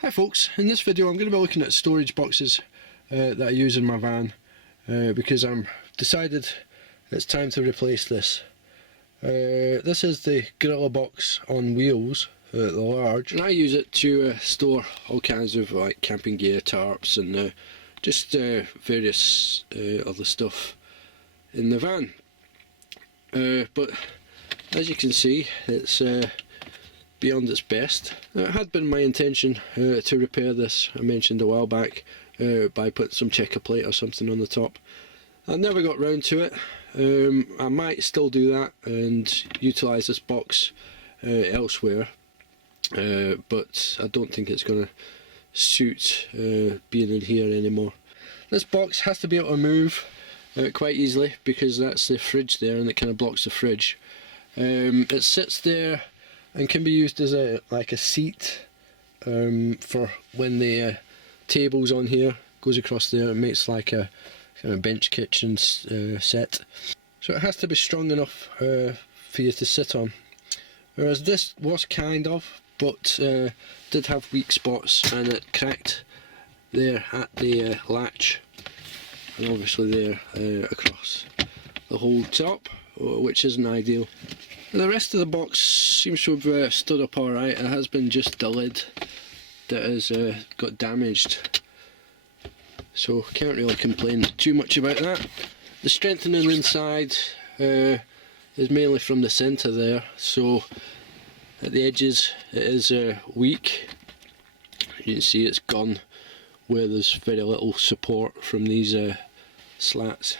Hi folks, in this video I'm going to be looking at storage boxes that I use in my van because I'm decided it's time to replace this. This is the Gorilla box on wheels, the large, and I use it to store all kinds of like camping gear, tarps and just various other stuff in the van. But as you can see, it's beyond its best. It had been my intention to repair this, I mentioned a while back, by putting some checker plate or something on the top. I never got round to it. I might still do that and utilise this box elsewhere, but I don't think it's going to suit being in here anymore. This box has to be able to move quite easily because that's the fridge there and it kind of blocks the fridge. It sits there and can be used as like a seat for when the table's on here, goes across there and makes like a kind of bench kitchen set. So it has to be strong enough for you to sit on. Whereas this was kind of, but did have weak spots and it cracked there at the latch and obviously there across the whole top, which isn't ideal. The rest of the box seems to have stood up alright. It has been just the lid that has got damaged, so can't really complain too much about that. The strengthening inside is mainly from the centre there, so at the edges it is weak. You can see it's gone where there's very little support from these slats.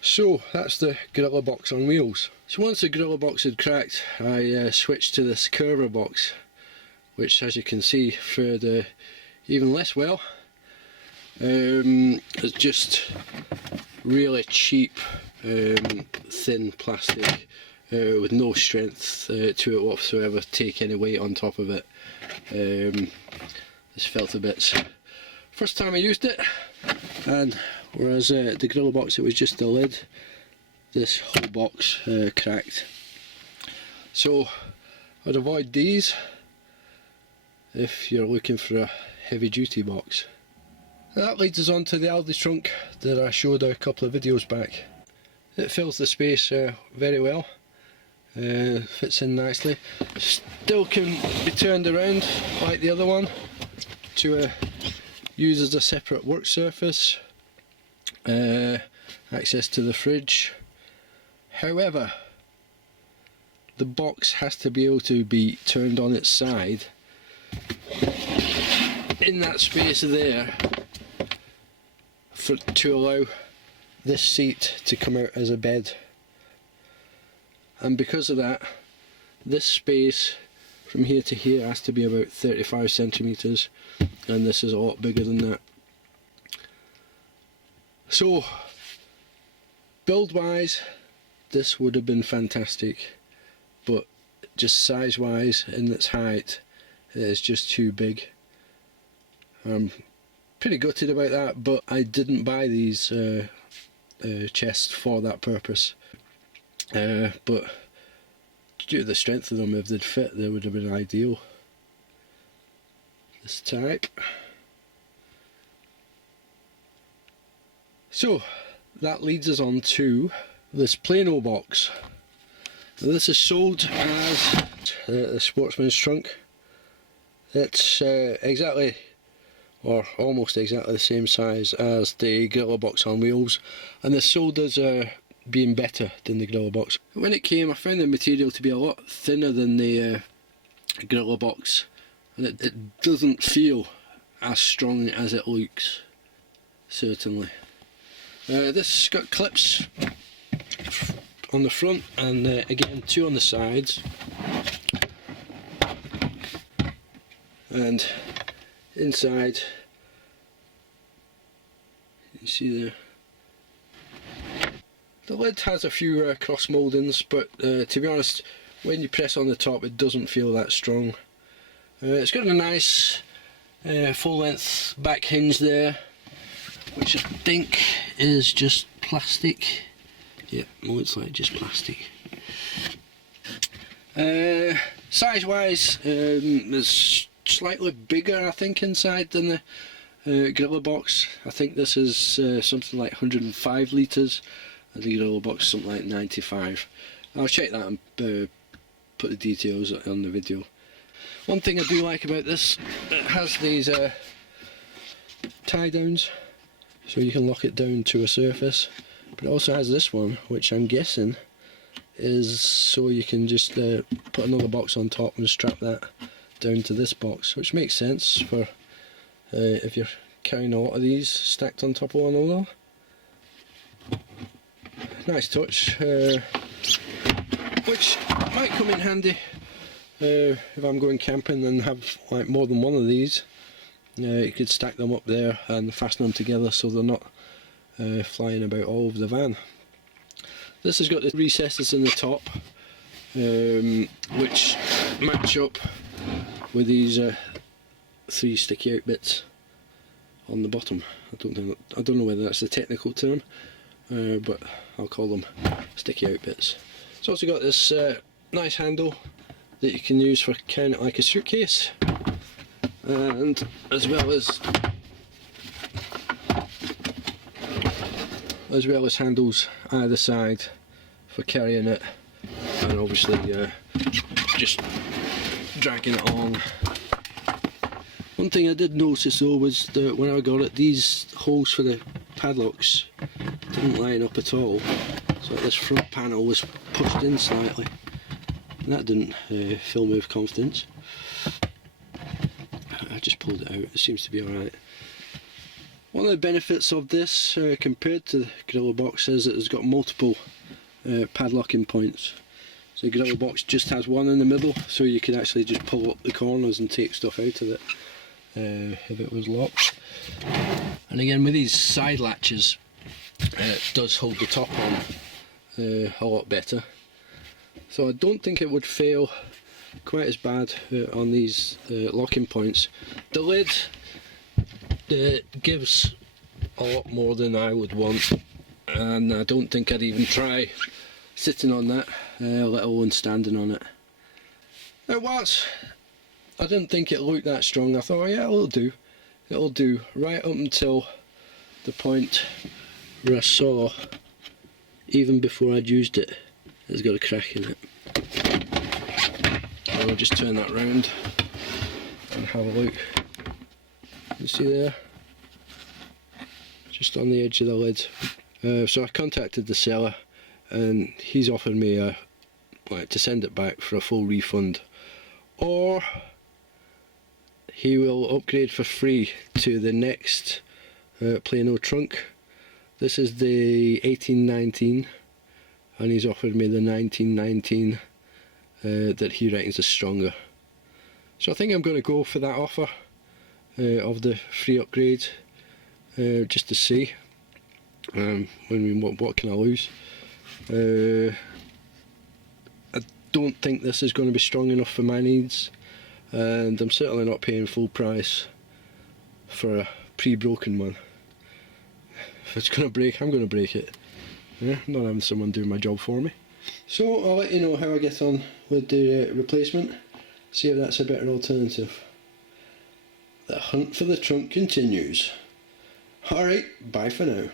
So that's the Gorilla box on wheels. So once the Gorilla box had cracked, I switched to this Curver box, which as you can see fared even less well. It's just really cheap, thin plastic with no strength to it whatsoever, take any weight on top of it. This felt a bit. First time I used it, and whereas the Gorilla box it was just the lid, this whole box cracked. So I'd avoid these if you're looking for a heavy duty box. That leads us on to the Aldi trunk that I showed a couple of videos back. It fills the space very well, fits in nicely, still can be turned around like the other one to use as a separate work surface, access to the fridge. However, the box has to be able to be turned on its side in that space there to allow this seat to come out as a bed. And because of that, this space from here to here has to be about 35 centimetres, and this is a lot bigger than that. So build wise this would have been fantastic, but just size wise in its height it is just too big. I'm pretty gutted about that, but I didn't buy these chests for that purpose, but due to the strength of them, if they'd fit they would have been ideal. This type. So that leads us on to this Plano box. Now, this is sold as the Sportmans trunk. It's exactly or almost exactly the same size as the Gorilla box on wheels, and it's sold as being better than the Gorilla box. When it came, I found the material to be a lot thinner than the Gorilla box, and it doesn't feel as strong as it looks, certainly. This got clips on the front and again 2 on the sides, and inside you see there the lid has a few cross mouldings, but to be honest, when you press on the top it doesn't feel that strong. It's got a nice full length back hinge there, which I think is just plastic. Yep, looks like just plastic. Size wise, there's slightly bigger, I think, inside than the Gorilla box. I think this is something like 105 litres, and the Gorilla box something like 95. I'll check that and put the details on the video. One thing I do like about this, it has these tie downs, so you can lock it down to a surface, but it also has this one, which I'm guessing is so you can just put another box on top and strap that down to this box, which makes sense for if you're carrying a lot of these stacked on top of one another. Nice touch, which might come in handy if I'm going camping and have like more than one of these. You could stack them up there and fasten them together so they're not flying about all over the van. This has got the recesses in the top, which match up with these 3 sticky out bits on the bottom. I don't know whether that's the technical term, but I'll call them sticky out bits. It's also got this nice handle that you can use for carrying it like a suitcase, and as well as handles either side for carrying it, and obviously just dragging it along. One thing I did notice though was that when I got it, these holes for the padlocks didn't line up at all, so this front panel was pushed in slightly, and that didn't fill me with confidence. I just pulled it out, it seems to be alright. One of the benefits of this compared to the Gorilla box is that it's got multiple padlocking points. So the Gorilla box just has one in the middle, so you can actually just pull up the corners and take stuff out of it if it was locked. And again, with these side latches, it does hold the top on a lot better. So I don't think it would fail quite as bad on these locking points. The lid gives a lot more than I would want, and I don't think I'd even try sitting on that, let alone standing on it. Whilst I didn't think it looked that strong, I thought, oh yeah, it'll do, right up until the point where I saw, even before I'd used it, it's got a crack in it. I'll just turn that round and have a look. You see there? Just on the edge of the lid. So I contacted the seller, and he's offered me to send it back for a full refund, or he will upgrade for free to the next Plano trunk. This is the 1819, and he's offered me the 1919 that he reckons is stronger. So I think I'm going to go for that offer of the free upgrade, just to see. What can I lose? I don't think this is going to be strong enough for my needs, and I'm certainly not paying full price for a pre-broken one. If it's going to break, I'm going to break it. Yeah, I'm not having someone doing my job for me. So I'll let you know how I get on with the replacement, see if that's a better alternative. The hunt for the trunk continues. Alright, bye for now.